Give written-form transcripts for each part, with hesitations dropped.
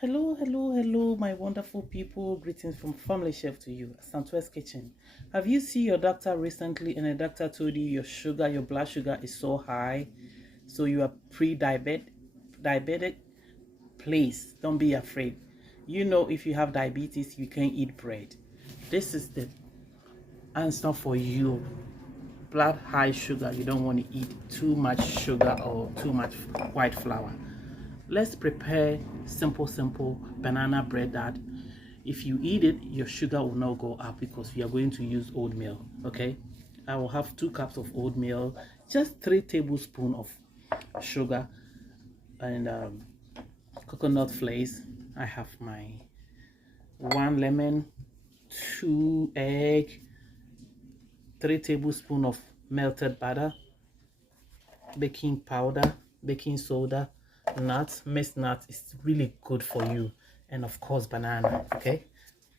Hello, hello, hello, my wonderful people. Greetings from Family Chef to you, Santua's Kitchen. Have you seen your doctor recently and the doctor told you your sugar, your blood sugar is so high, so you are pre-diabetic? Please, don't be afraid. You know, if you have diabetes, you can't eat bread. This is the answer for you. Blood high sugar, you don't want to eat too much sugar or too much white flour. Let's prepare simple banana bread that if you eat it, your sugar will not go up because we are going to use oatmeal. Okay, I will have 2 cups of oatmeal, just 3 tablespoons of sugar, and coconut flakes. I have my 1 lemon, 2 egg, 3 tablespoons of melted butter, baking powder, baking soda, nuts. Mixed nuts is really good for you, and of course banana. Okay,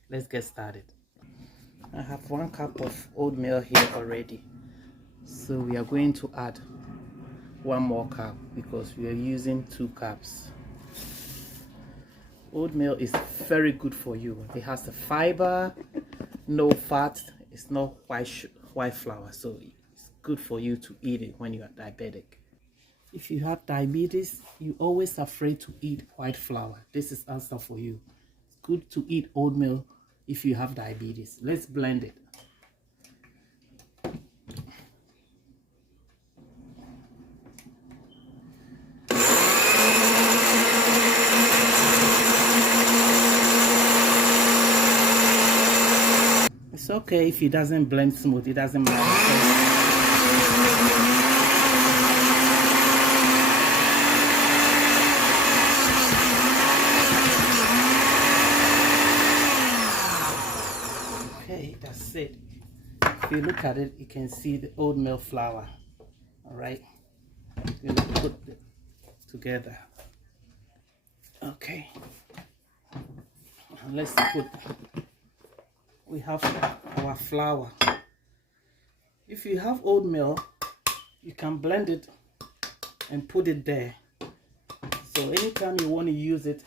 let's get started. I have 1 cup of oatmeal here already, so we are going to add 1 more cup because we are using 2 cups. Oatmeal is very good for you. It has the fiber, no fat. It's not white flour, so it's good for you to eat it when you are diabetic. If you have diabetes, you're always afraid to eat white flour. This is answer for you. It's good to eat oatmeal if you have diabetes. Let's blend it. It's okay if it doesn't blend smooth. It doesn't matter. That's it. If you look at it, you can see the oatmeal flour. All right, we'll put it together. Okay, let's put. We have our flour. If you have oatmeal, you can blend it and put it there. So anytime you want to use it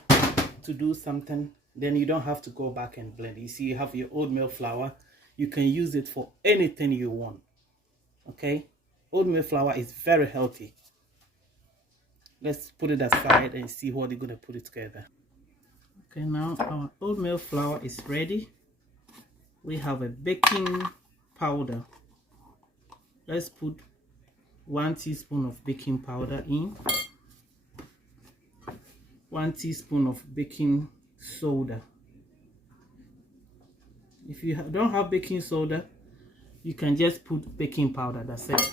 to do something, then you don't have to go back and blend. You see, you have your oatmeal flour. You can use it for anything you want. Okay, oatmeal flour is very healthy. Let's put it aside and see what we're going to put it together. Okay, now our oatmeal flour is ready. We have a baking powder. Let's put 1 teaspoon of baking powder in, 1 teaspoon of baking soda. If you don't have baking soda, you can just put baking powder. That's it.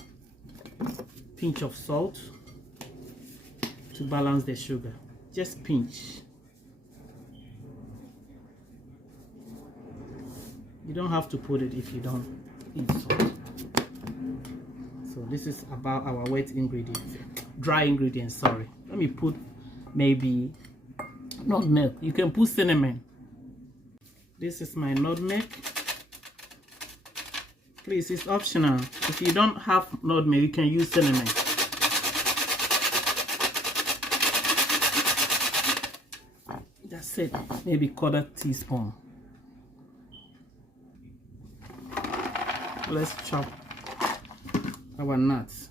Pinch of salt to balance the sugar. Just pinch. You don't have to put it if you don't eat salt. So this is about our wet ingredients, dry ingredients. Sorry. Let me put maybe nutmeg. You can put cinnamon. This is my nutmeg. Please, it's optional. If you don't have nutmeg, you can use cinnamon. That's it. Maybe 1/4 teaspoon. Let's chop our nuts.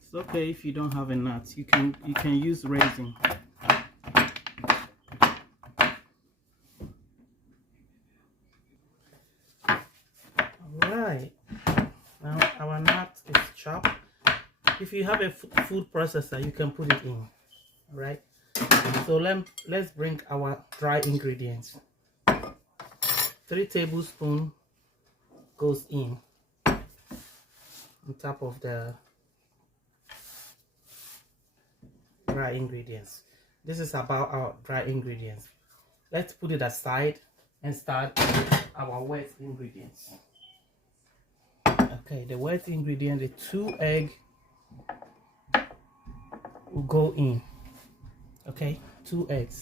It's okay if you don't have a nut. You can use raisin. Alright, now our nut is chopped. If you have a food processor, you can put it in. Alright, so let's bring our dry ingredients. 3 tablespoons goes in on top of the dry ingredients. This is about our dry ingredients. Let's put it aside and start with our wet ingredients. Okay, the wet ingredient, the 2 eggs will go in. Okay, 2 eggs.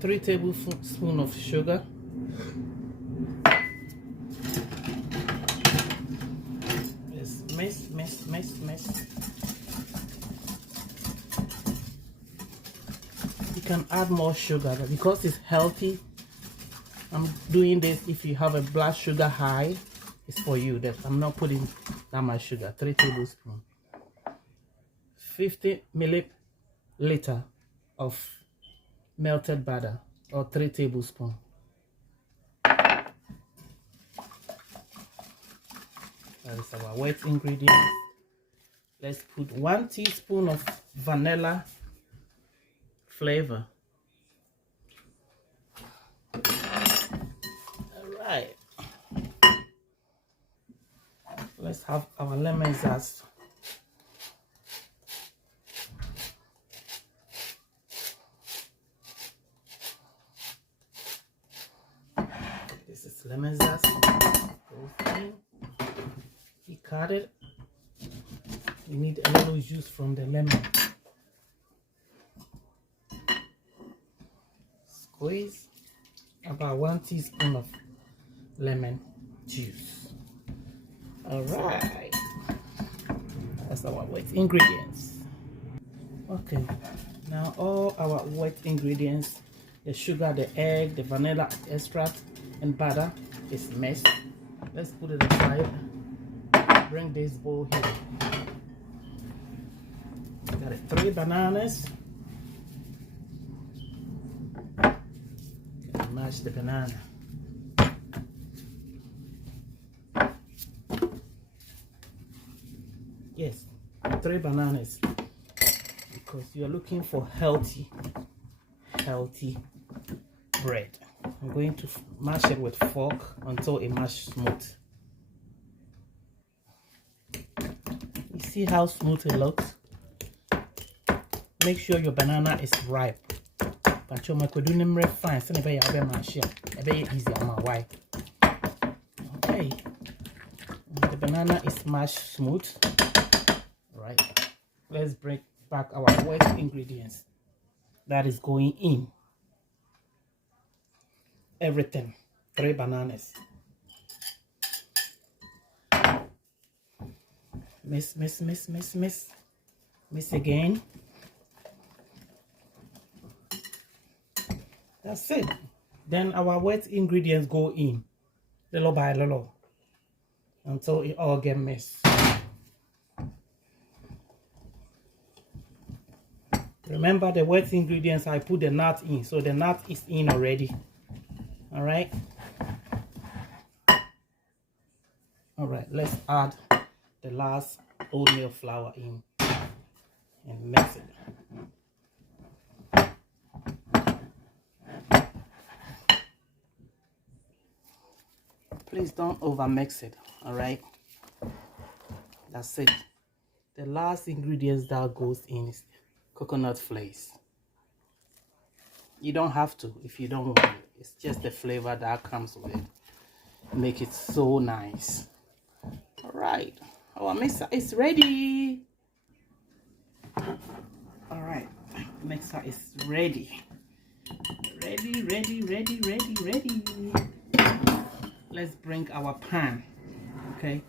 3 tablespoons of sugar, mix. You can add more sugar, but because it's healthy, I'm doing this. If you have a blood sugar high, it's for you. That I'm not putting that much sugar. 3 tablespoons. 50 milliliter of melted butter, or 3 tablespoons. That is our wet ingredients. Let's put 1 teaspoon of vanilla flavor. All right. Let's have our lemon zest. This is lemon zest. Goes in. You cut it. You need a little juice from the lemon. Squeeze about 1 teaspoon of lemon juice. All right, that's our wet ingredients. Okay, now all our wet ingredients, the sugar, the egg, the vanilla extract, and butter is mixed. Let's put it aside. Bring this bowl here. Got it, 3 bananas. Mash the banana. Yes, 3 bananas, because you're looking for healthy bread. I'm going to mash it with fork until it mashes smooth. You see how smooth it looks? Make sure your banana is ripe. But you make it fine. So easy on my wife. Okay, the banana is mashed smooth. Right, let's bring back our wet ingredients that is going in. Everything, 3 bananas. Mix again. That's it. Then our wet ingredients go in little by little until it all get mixed. Remember, the wet ingredients, I put the nut in, so the nut is in already. All right. All right, let's add the last oatmeal flour in and mix it. Please don't over mix it. All right, that's it. The last ingredients that goes in is coconut flakes. You don't have to if you don't want it. It's just the flavor that comes with it. Make it so nice. All right, our mixer is ready. All right, mixer is ready. Ready. Let's bring our pan. Okay,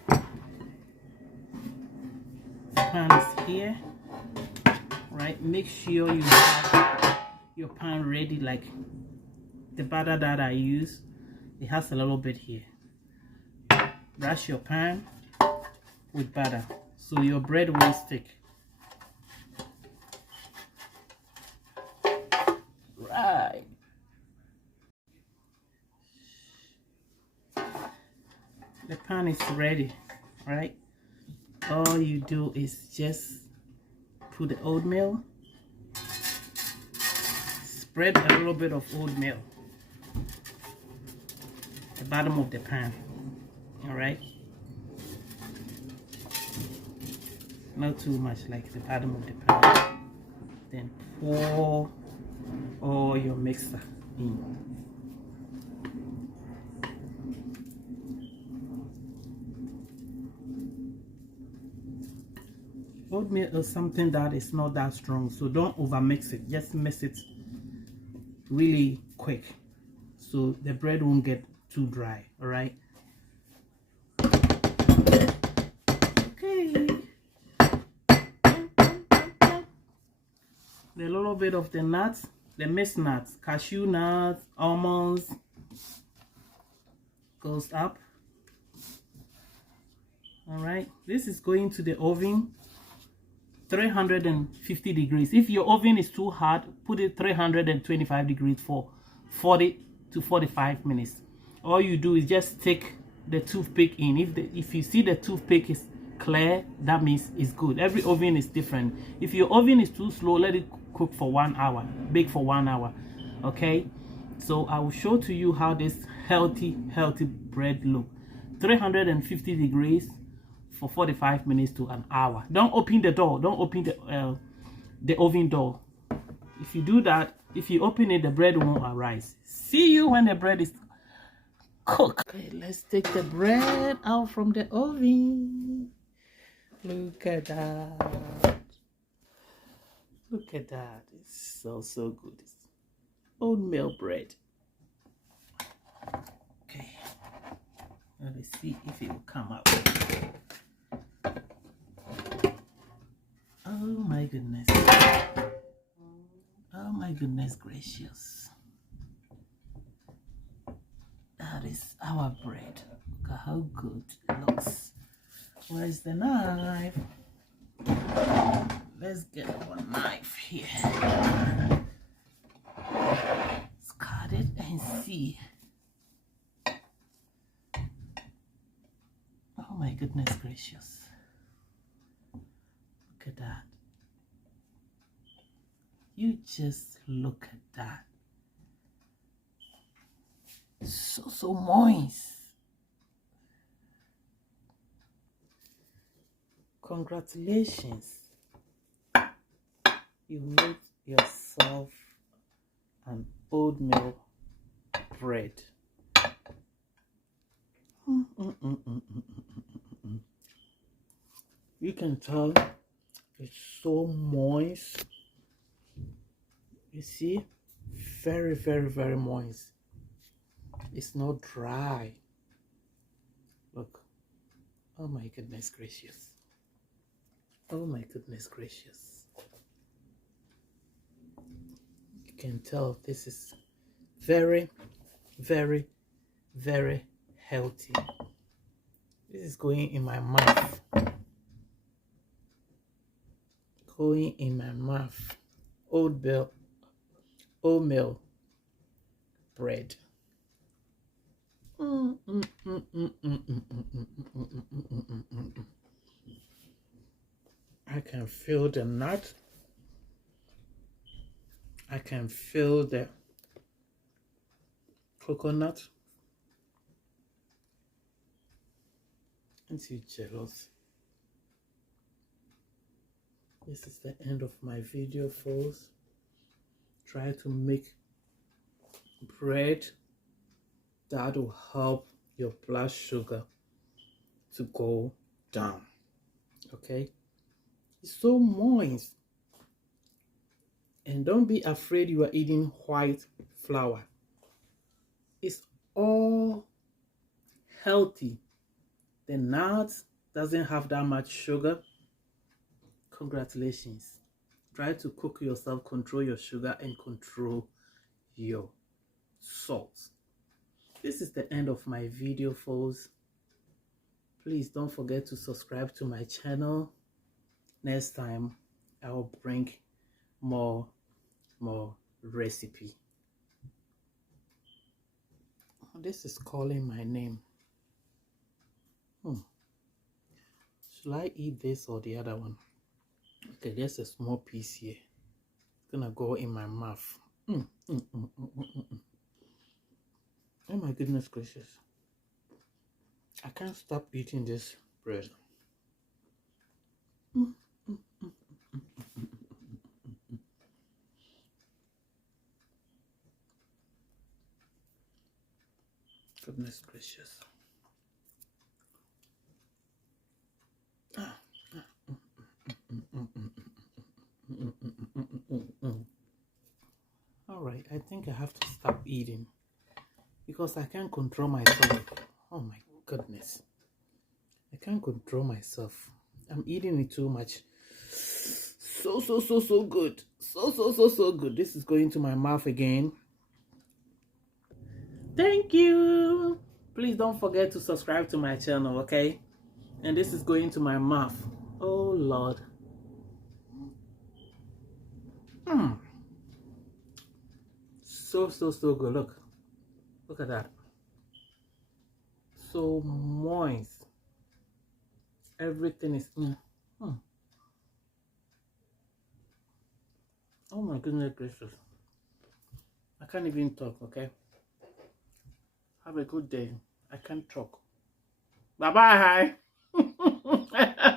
pan is here. Right, make sure you have your pan ready, like the butter that I use. It has a little bit here. Brush your pan with butter so your bread won't stick. Right. The pan is ready, right? All you do is just put the oatmeal, spread a little bit of oatmeal at the bottom of the pan. All right, not too much, like the bottom of the pan. Then pour all your mixer in. Oatmeal is something that is not that strong, so don't over mix it. Just mix it really quick so the bread won't get too dry. All right. Okay, A little bit of the nuts, the mixed nuts, cashew nuts, almonds goes up. All right, this is going to the oven, 350 degrees. If your oven is too hot, put it 325 degrees for 40 to 45 minutes. All you do is just stick the toothpick in. If you see the toothpick is clear, that means it's good. Every oven is different. If your oven is too slow, let it cook for 1 hour, bake for 1 hour. Okay, so I will show to you how this healthy bread look. 350 degrees for 45 minutes to an hour. Don't open the door. Don't open the oven door. If you do that, if you open it, the bread won't arise. See you when the bread is cooked. Okay, let's take the bread out from the oven. Look at that. Look at that. It's so good. It's oatmeal bread. Okay. Let me see if it will come out. Oh my goodness. Oh my goodness gracious. That is our bread. Look at how good it looks. Where's the knife? Let's get our knife here. Let's cut it and see. Oh my goodness gracious. Look at that. You just look at that. So moist. Congratulations. You made yourself an oatmeal bread. You can tell it's so moist. You see, very moist. It's not dry. Look. Oh my goodness gracious. Oh my goodness gracious. You can tell this is very healthy. This is going in my mouth. Going in my mouth. Oatmeal bread. I can feel the nut. I can feel the coconut. Aren't you jealous? This is the end of my video, folks. Try to make bread that will help your blood sugar to go down. Okay? It's so moist. And don't be afraid you are eating white flour. It's all healthy. The nuts doesn't have that much sugar. Congratulations. Try to cook yourself, control your sugar, and control your salt. This is the end of my video, folks. Please don't forget to subscribe to my channel. Next time, I will bring more recipe. This is calling my name. Should I eat this or the other one? Okay, there's a small piece here. It's gonna go in my mouth. Oh my goodness gracious. I can't stop eating this bread. Goodness gracious. All right, I think I have to stop eating because I can't control myself. Oh my goodness. I can't control myself. I'm eating it too much. So good. So good. This is going to my mouth again. Thank you. Please don't forget to subscribe to my channel, okay? And this is going to my mouth. Oh Lord. So good. Look at that. So moist. Everything is Oh my goodness gracious. I can't even talk, okay? Have a good day. I can't talk. Bye bye.